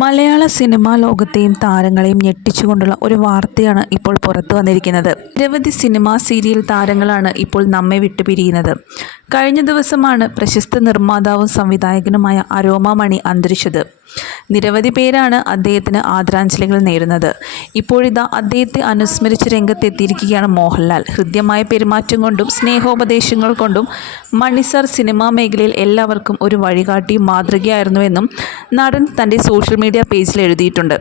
മലയാള cinema ലോകത്തെയും താരങ്ങളെയും ഞെട്ടിച്ചുകൊണ്ടുള്ള ഒരു വാർത്തയാണ് ഇപ്പോൾ പുറത്തു വന്നിരിക്കുന്നത്. നിരവധി സിനിമാ സീരിയൽ താരങ്ങളാണ് ഇപ്പോൾ നമ്മെ വിട്ടുപിരിയുന്നത്. കഴിഞ്ഞ ദിവസമാണ് പ്രശസ്ത നിർമ്മാതാവും സംവിധായകനുമായ അരോമ മണി അന്തരിച്ചത്. നിരവധി പേരാണ് അദ്ദേഹത്തിന് ആദരാഞ്ജലികൾ നേരുന്നത്. ഇപ്പോഴിതാ അദ്ദേഹത്തെ അനുസ്മരിച്ച് രംഗത്തെത്തിയിരിക്കുകയാണ് മോഹൻലാൽ. ഹൃദ്യമായ പെരുമാറ്റം കൊണ്ടും സ്നേഹോപദേശങ്ങൾ കൊണ്ടും മണിസർ സിനിമാ മേഖലയിൽ എല്ലാവർക്കും ഒരു വഴികാട്ടി മാതൃകയായിരുന്നുവെന്നും നടൻ തന്റെ സോഷ്യൽ മീഡിയ പേജിൽ എഴുതിയിട്ടുണ്ട്.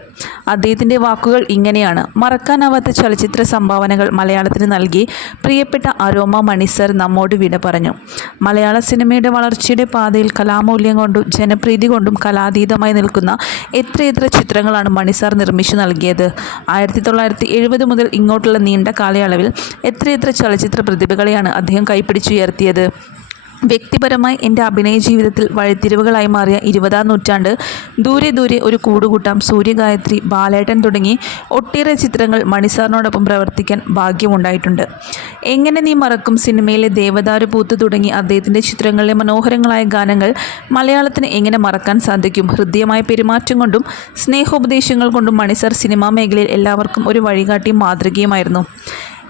അദ്ദേഹത്തിന്റെ വാക്കുകൾ ഇങ്ങനെയാണ്. മറക്കാനാവാത്ത ചലച്ചിത്ര സംഭാവനകൾ മലയാളത്തിന് നൽകി പ്രിയപ്പെട്ട അരോമ മണിസർ നമ്മോട് വിട പറഞ്ഞു. മലയാള സിനിമയുടെ വളർച്ചയുടെ പാതയിൽ കലാമൂല്യം കൊണ്ടും ജനപ്രീതി കൊണ്ടും കലാതീതമായി നിൽക്കുന്ന എത്രയെത്ര ചിത്രങ്ങളാണ് മണിസാർ നിർമ്മിച്ചു നൽകിയത്? ആയിരത്തി തൊള്ളായിരത്തി എഴുപത് മുതൽ ഇങ്ങോട്ടുള്ള നീണ്ട കാലയളവിൽ എത്രയെത്ര ചലച്ചിത്ര പ്രതിഭകളെയാണ് അദ്ദേഹം കൈപ്പിടിച്ചുയർത്തിയത് വ്യക്തിപരമായി എന്റെ അഭിനയ ജീവിതത്തിൽ വഴിത്തിരിവുകളായി മാറിയ ഇരുപതാം നൂറ്റാണ്ട് ദൂരെ ദൂരെ ഒരു കൂടുകൂട്ടാം സൂര്യഗായത്രി ബാലേട്ടൻ തുടങ്ങി ഒട്ടേറെ ചിത്രങ്ങൾ മണിസാറിനോടൊപ്പം പ്രവർത്തിക്കാൻ ഭാഗ്യമുണ്ടായിട്ടുണ്ട്. എങ്ങനെ നീ മറക്കും സിനിമയിലെ ദേവദാരു പൂത്ത് തുടങ്ങി അദ്ദേഹത്തിന്റെ ചിത്രങ്ങളിലെ മനോഹരങ്ങളായ ഗാനങ്ങൾ മലയാളത്തിന് എങ്ങനെ മറക്കാൻ സാധിക്കും? ഹൃദ്യമായ പെരുമാറ്റം കൊണ്ടും സ്നേഹോപദേശങ്ങൾ കൊണ്ടും മണിസാർ സിനിമാ മേഖലയിൽ എല്ലാവർക്കും ഒരു വഴികാട്ടിയും മാതൃകയുമായിരുന്നു.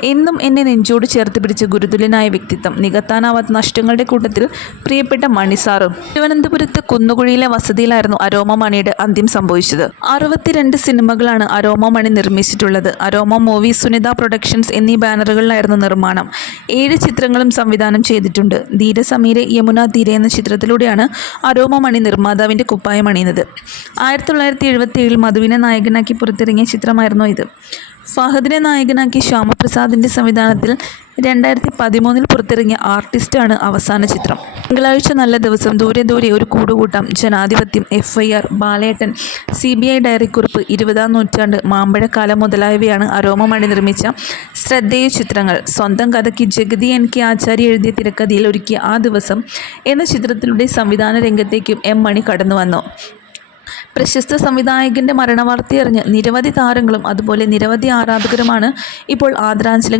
എന്നും എന്നെ നെഞ്ചോട് ചേർത്ത് പിടിച്ച ഗുരുതുല്യനായ വ്യക്തിത്വം നികത്താനാവാത്ത നഷ്ടങ്ങളുടെ കൂട്ടത്തിൽ പ്രിയപ്പെട്ട മണിസാറും തിരുവനന്തപുരത്ത് കുന്നുകുഴിയിലെ വസതിയിലായിരുന്നു അരോമ മണിയുടെ അന്ത്യം സംഭവിച്ചത്. അറുപത്തിരണ്ട് സിനിമകളാണ് അരോമ മണി നിർമ്മിച്ചിട്ടുള്ളത്. അരോമ മൂവി സുനിത പ്രൊഡക്ഷൻസ് എന്നീ ബാനറുകളിലായിരുന്നു നിർമ്മാണം. ഏഴ് ചിത്രങ്ങളും സംവിധാനം ചെയ്തിട്ടുണ്ട്. ധീരസമീരെ യമുന ധീര എന്ന ചിത്രത്തിലൂടെയാണ് അരോമ മണി നിർമ്മാതാവിന്റെ കുപ്പായം അണിയുന്നത്. ആയിരത്തി തൊള്ളായിരത്തി എഴുപത്തി ഏഴിൽ മധുവിനെ നായകനാക്കി പുറത്തിറങ്ങിയ ചിത്രമായിരുന്നു ഇത്. ഫഹദിനെ നായകനാക്കി ശ്യാമപ്രസാദിന്റെ സംവിധാനത്തിൽ രണ്ടായിരത്തി പതിമൂന്നിൽ പുറത്തിറങ്ങിയ ആർട്ടിസ്റ്റാണ് അവസാന ചിത്രം. തിങ്കളാഴ്ച നല്ല ദിവസം ദൂരെ ദൂരെ ഒരു കൂടുകൂട്ടം Janadhipathyam F I R Balettan C B I ഡയറിക്കുറിപ്പ് ഇരുപതാം നൂറ്റാണ്ട് മാമ്പഴക്കാലം മുതലായവയാണ് അരോമമണി നിർമ്മിച്ച ശ്രദ്ധേയ ചിത്രങ്ങൾ. സ്വന്തം കഥയ്ക്ക് ജഗതി എൻ കെ ആചാര്യ എഴുതിയ തിരക്കഥയിൽ ഒരുക്കിയ ആ ദിവസം എന്ന ചിത്രത്തിലൂടെ സംവിധാന രംഗത്തേക്കും എം മണി കടന്നു വന്നു പ്രശസ്ത സംവിധായകന്റെ മരണവാർത്തയറിഞ്ഞ് നിരവധി താരങ്ങളും അതുപോലെ നിരവധി ആരാധകരുമാണ് ഇപ്പോൾ ആദരാഞ്ജലികൾ